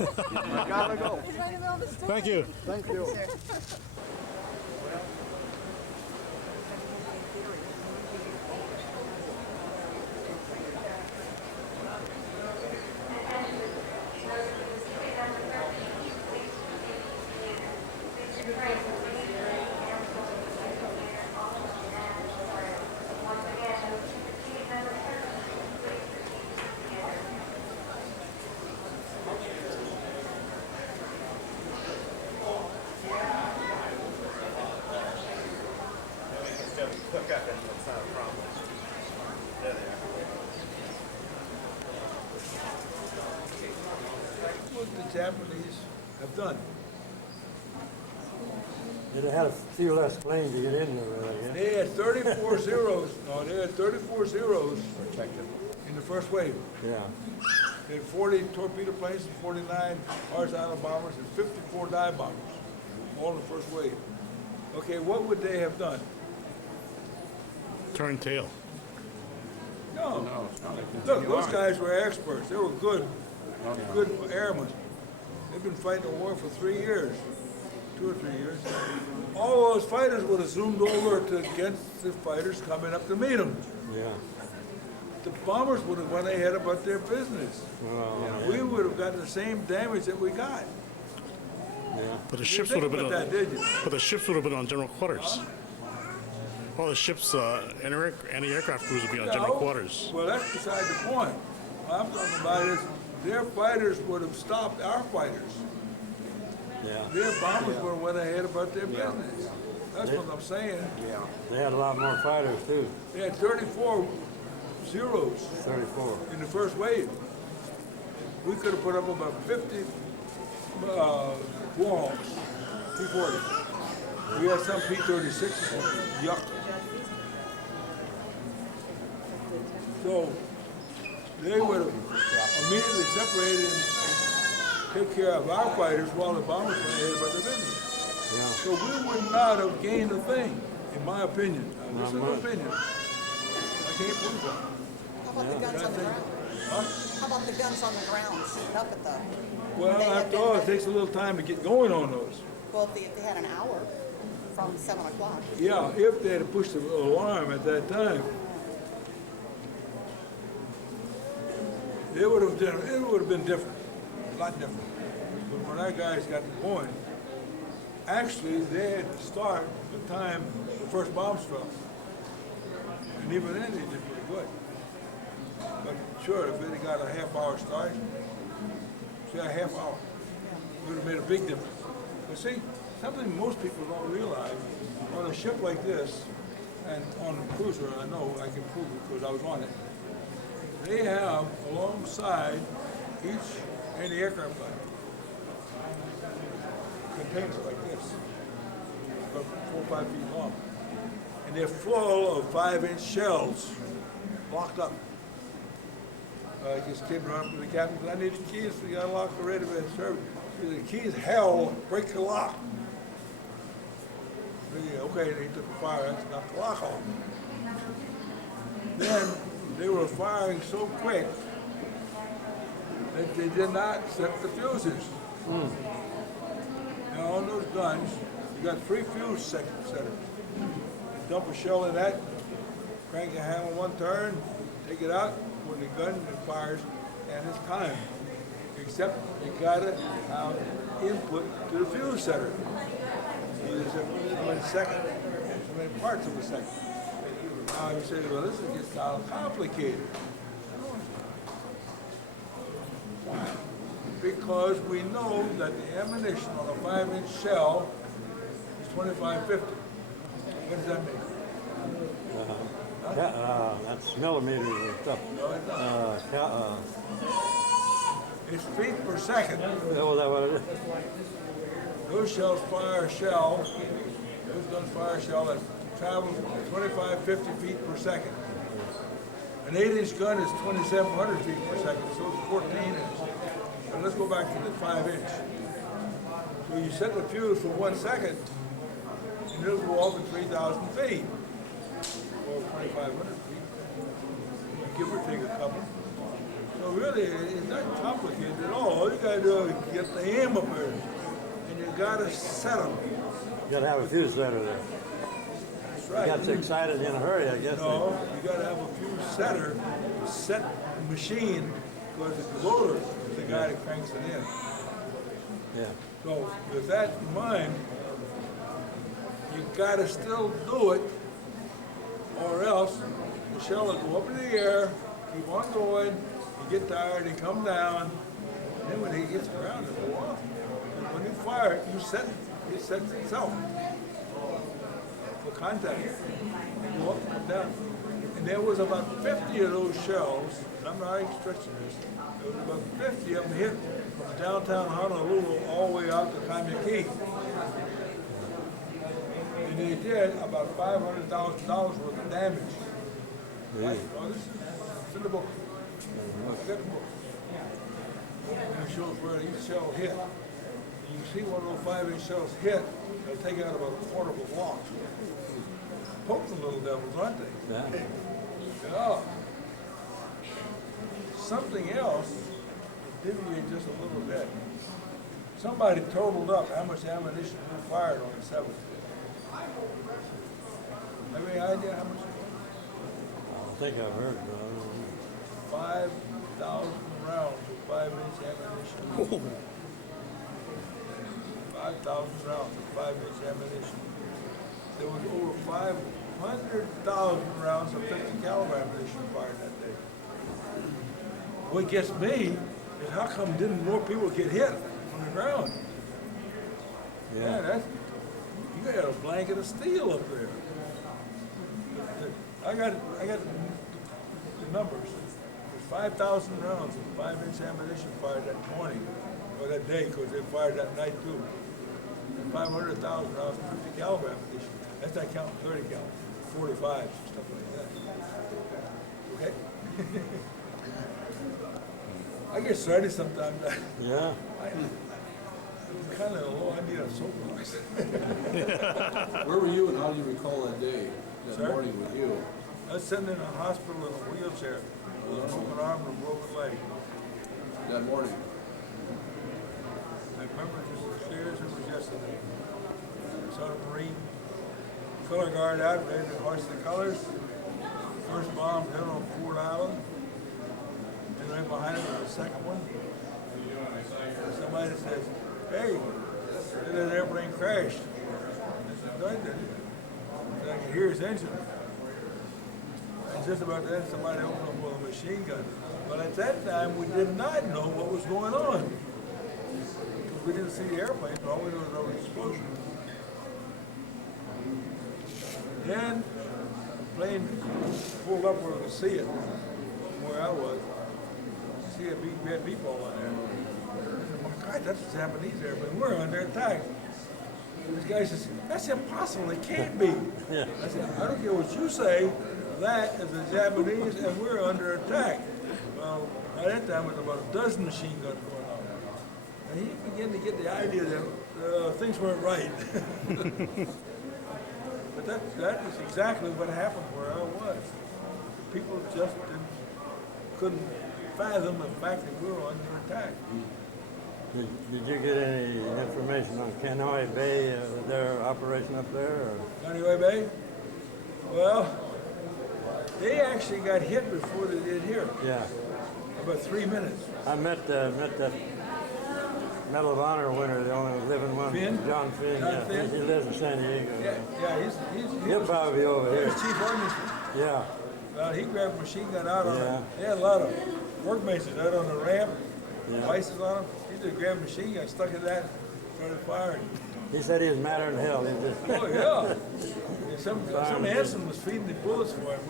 I gotta go. It's right in the middle of the store. Thank you. Thank you. Hook up and it's not a problem. There they are. What the Japanese have done. They'd have had a few less planes to get in there, I guess. They had 34 zeros. No, they had 34 zeros in the first wave. Yeah. They had 40 torpedo planes and 49 horizontal bombers and 54 dive bombers, all in the first wave. Okay, what would they have done? Turn tail. No. No, it's not like Look, those guys were experts. They were good airmen. They've been fighting the war for 3 years, 2 or 3 years. All those fighters would have zoomed over against the fighters coming up to meet them. Yeah. The bombers would have went ahead about their business. Well, We would have gotten the same damage that we got. yeah. But the You ships think would have been about that, did you? but the ships would have been on general quarters. All the ships, anti-aircraft crews would be on general No. quarters. Well, that's beside the point. What I'm talking about is their fighters would have stopped our fighters. Yeah. Their bombers would have went ahead about their business. That's what I'm saying. Yeah. They had a lot more fighters, too. They had 34 zeros 34. in the first wave. We could have put up about 50 Warhawks, P-40. We had some P-36s. Yuck. So they would have immediately separated and take care of our fighters while the bombers went ahead about their business. Yeah. So we would not have gained a thing, in my opinion. Now, this is an much. opinion. I can't prove that. How about the guns on the ground? Huh? How about the guns on the ground shooting up at the? Well, They had after all, been- it takes a little time to get going on those. Well, if they had an hour from 7 o'clock. Yeah, if they had pushed the alarm at that time, it would have been different, a lot different. But when our guys got to going, actually, they had to start the time the first bombs fell. And even then, they did pretty good. But sure, if they'd got a half-hour start, say a half hour, it would have made a big difference. But see, something most people don't realize, on a ship like this, and on a cruiser, I know I can prove it because I was on it, they have alongside each anti-aircraft gun containers like this, about 4 or 5 feet long. And they're full of 5-inch shells locked up. I just came around to the captain, I need the keys, we gotta lock the radio service. The keys, hell, break the lock. Okay, they took the fire, that's knocked the lock off. Then they were firing so quick that they did not set the fuses. Now on those guns, you got 3 fuse setters. Dump a shell in that, crank the handle 1 turn, take it out, put in the gun, it fires, and it's time. Except you gotta have input to the fuse setter. So there's a 1 second, so many parts of a second. Now you say, well, this gets kind of complicated. Why? Because we know that the ammunition on a 5-inch shell is 2550. What does that mean? That's millimeters and stuff. No, it's not. It's feet per second. Oh, that what it is? Those shells fire a shell, those guns fire a shell that travels 25, 50 feet per second. An 8-inch gun is 2,700 feet per second, so it's 14 inch. And let's go back to the 5-inch. So you set the fuse for 1 second, and it'll go off at 3,000 feet, or 2,500 feet, give or take a couple. So So really, it's not complicated at all. All you gotta do is get the amplifiers, and you gotta set them. You gotta have a fuse setter there. That's You right. got so excited in a hurry, I guess. No, you gotta have a fuse setter to set the machine, because the loader is the guy that cranks it in. Yeah. So with that in mind, you gotta still do it, or else the shell will go up in the air, keep on going, you get tired, you come down, and then when it gets around, it'll go off. And when you fire it, it sets itself for contact. You go up and down. And there was about 50 of those shells, and I'm not stretching this, there was about 50 of them hit from downtown Honolulu all the way out to Kamiki. And they did about $500,000 worth of damage. Right? Oh, this is it's in the book. I got the book. And it shows where each shell hit. And you see one of those 5-inch shells hit, they'll take out about a quarter of a block. Potent little devils, aren't they? Yeah. Yeah. Something else, to deviate just a little bit. Somebody totaled up how much ammunition we fired on the 7th. Have any idea how much? I think I've heard, but I don't know. 5,000 rounds of 5-inch ammunition. 5,000 rounds of 5-inch ammunition. There was over 500,000 rounds of 50 caliber ammunition fired that day. What gets me is how come didn't more people get hit on the ground? Yeah. That's, you got a blanket of steel up there. I got the numbers. There's 5,000 rounds of 5-inch ammunition fired that morning, or that day, because they fired that night too. And 500,000 rounds of 50 caliber ammunition. That's not counting 30 caliber, 45s, stuff like that. Okay? I get started sometimes. Yeah. I'm kind of low. I need a soapbox. Where were you and how do you recall that day, that Sir? morning with you? I was sitting in a hospital in a wheelchair with a broken arm and a broken leg. That morning? I remember just as clear as it was yesterday. I saw the Marine color guard out, ready to hoist the colors. First bomb hit on Ford Island. And right behind it was the second one. And somebody says, hey, did that airplane crash? I said, no, it didn't. I said, I could hear his engine. And just about then, somebody opened up with a machine gun. But at that time, we did not know what was going on. Because we didn't see the airplane, so all we knew was there was an explosion. Then, the plane pulled up where we could see it, from where I was. See a big red meatball on there. I said, my God, that's a Japanese airplane. We're under attack. And this guy says, that's impossible. It can't be. Yeah. I said, I don't care what you say. That is a Japanese, and we're under attack. Well, by that time, there was about a dozen machine guns going on. And he began to get the idea that things weren't right. But that is exactly what happened where I was. People just couldn't fathom the fact that we were under attack. Did you get any information on Kenai Bay, their operation up there? Or? Kaneohe Bay? Well, they actually got hit before they did here. Yeah. About 3 minutes. I met that Medal of Honor winner, the only living one, Finn? John Finn. John Yeah. Finn? He lives in San Diego. Yeah, he He'll was, probably be over he here. was chief ordnance. Yeah. He grabbed a machine gun out on Yeah. it. They had a lot of workmaces out on the ramp, Yeah. devices on them. He just grabbed a machine gun, stuck it in that, started firing. He said he was madder than hell. He just, Oh, yeah. And some Anson was feeding the bullets for him.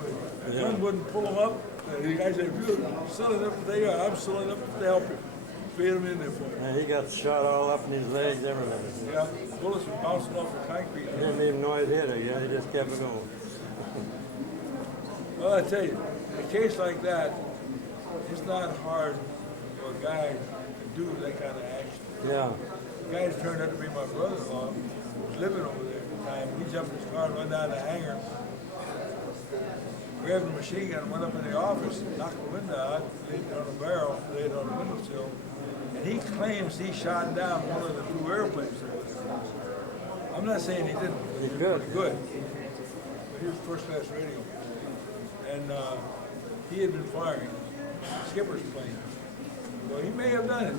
The Yeah. gun wouldn't pull him up. The guy said, if you're silly enough to take I'm silly enough to help you. Feed him in there for him. yeah, he got shot all up in his legs, everything. Yeah, bullets were bouncing off the concrete. He didn't even know it hit. Yeah, he just kept it going. Well, I tell you, in a case like that, it's not hard for a guy to do that kind of action. Yeah. The guy that turned out to be my brother-in-law was living over there at the time. He jumped in his car and went down the hangar, grabbed a machine gun, went up in the office, knocked the window out, laid it on a barrel, laid it on the windowsill, and he claims he shot down one of the two airplanes that was there. I'm not saying he didn't. He was could. pretty good. But he was first-class radio. And he had been firing skipper's plane. Well, he may have done it.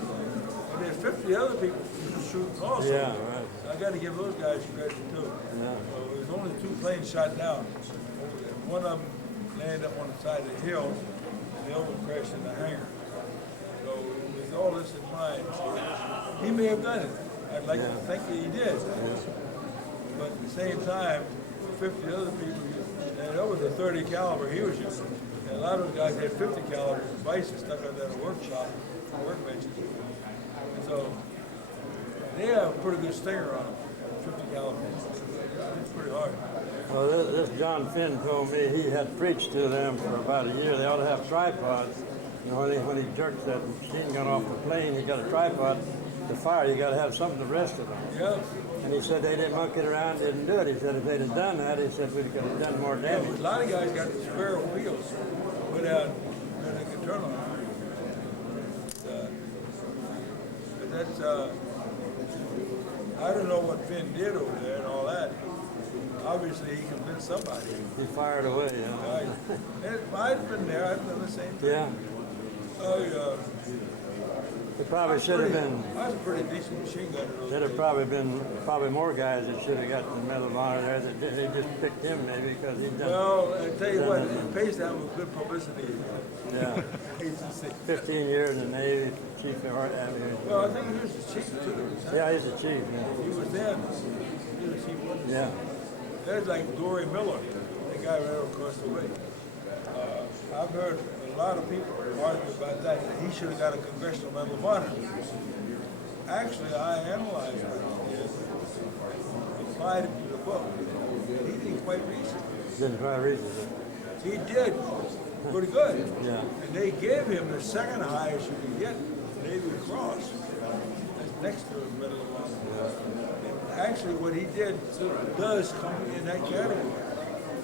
But there's 50 other people shooting also. Yeah, right. I got to give those guys credit too. Yeah. There was only 2 planes shot down. One of them landed up on the side of the hill, and the other one crashed in the hangar. So with all this in mind, he may have done it. I'd like to think that he did. But at the same time, 50 other people, and that was a 30 caliber he was using. And a lot of those guys had 50 caliber devices stuck out there in a workshop, workbenches. And so they have a pretty good stinger on them, 50 caliber. It's pretty hard. Well, this John Finn told me he had preached to them for about a year. They ought to have tripods. You know, when he jerks that machine gun off the plane, he got a tripod to fire. You got to have something to rest it on. Yeah. And he said they didn't monkey it around, didn't do it. He said if they'd have done that, he said we could have done more Yeah, damage. a lot of guys got the square wheels without that they could turn on. But that's, I don't know what Finn did over there and all that. Obviously, he convinced somebody. He fired away, you know. I've been there. I've done the same thing. Yeah. It probably should have been. I was a pretty decent machine gunner. those There'd have days. probably been more guys that should have got the Medal of Honor there. That they just picked him maybe because he'd done. Well, I tell you what, it pays that with good publicity. Yeah. Agency. 15 years in the Navy, chief of Well, I think he was the chief too. Yeah, he's a chief. He was then. He was chief. Yeah. There's like Dory Miller, the guy right across the way. I've heard a lot of people argue about that he should have got a Congressional Medal of Honor. Actually, I analyzed what he did, applied it to the book, and he didn't quite reach it. Didn't try to reach it. He did pretty good. Yeah. And they gave him the second highest you could get, the Navy Cross. That's next to the Medal of Honor. And actually, what he did does come in that category.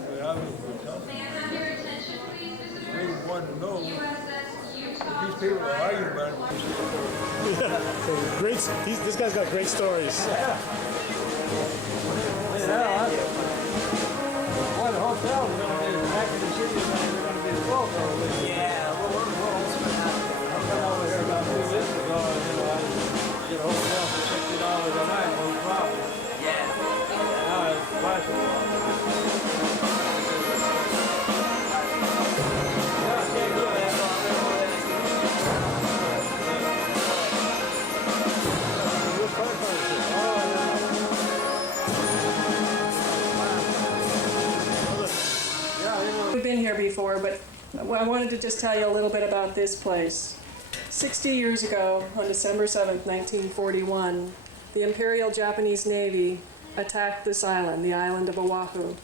But I was telling you. They wanted to know if these people are arguing about it. Great. This guy's got great stories. Yeah. What hotel is going to be back in the city is going to be full for a week. Yeah, we're I come over here about 2 weeks ago and I get a hotel for $60 a night, no problem. yeah. Now it's twice a month. Yeah, I can't do that. We've been here before, but I wanted to just tell you a little bit about this place. 60 years ago, on December 7th, 1941, the Imperial Japanese Navy attacked this island, the island of Oahu.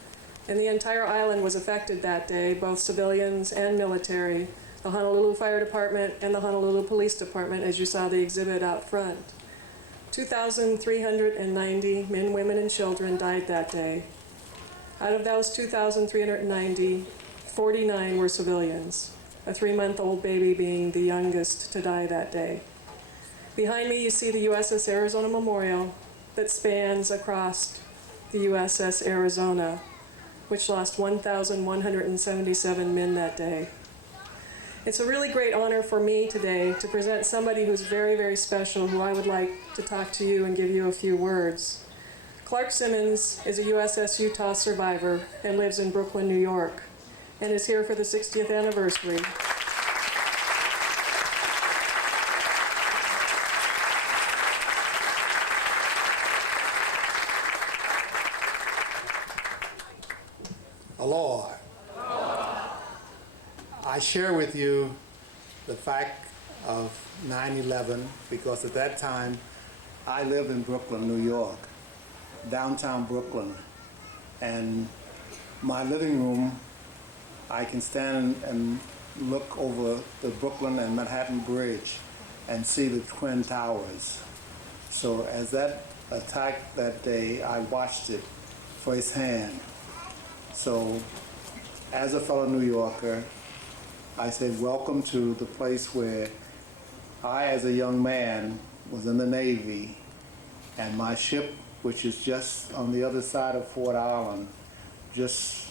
And the entire island was affected that day, both civilians and military, the Honolulu Fire Department and the Honolulu Police Department, as you saw the exhibit out front. 2,390 men, women, and children died that day. Out of those 2,390, 49 were civilians, a 3-month-old baby being the youngest to die that day. Behind me you see the USS Arizona Memorial that spans across the USS Arizona, which lost 1,177 men that day. It's a really great honor for me today to present somebody who's very, very special, who I would like to talk to you and give you a few words. Clark Simmons is a USS Utah survivor and lives in Brooklyn, New York, and is here for the 60th anniversary. Aloha. I share with you the fact of 9/11 because at that time I lived in Brooklyn, New York, downtown Brooklyn, and my living room, I can stand and look over the Brooklyn and Manhattan Bridge and see the Twin Towers. So as that attack that day, I watched it firsthand. So as a fellow New Yorker, I said, welcome to the place where I, as a young man, was in the Navy, and my ship, which is just on the other side of Fort Island, just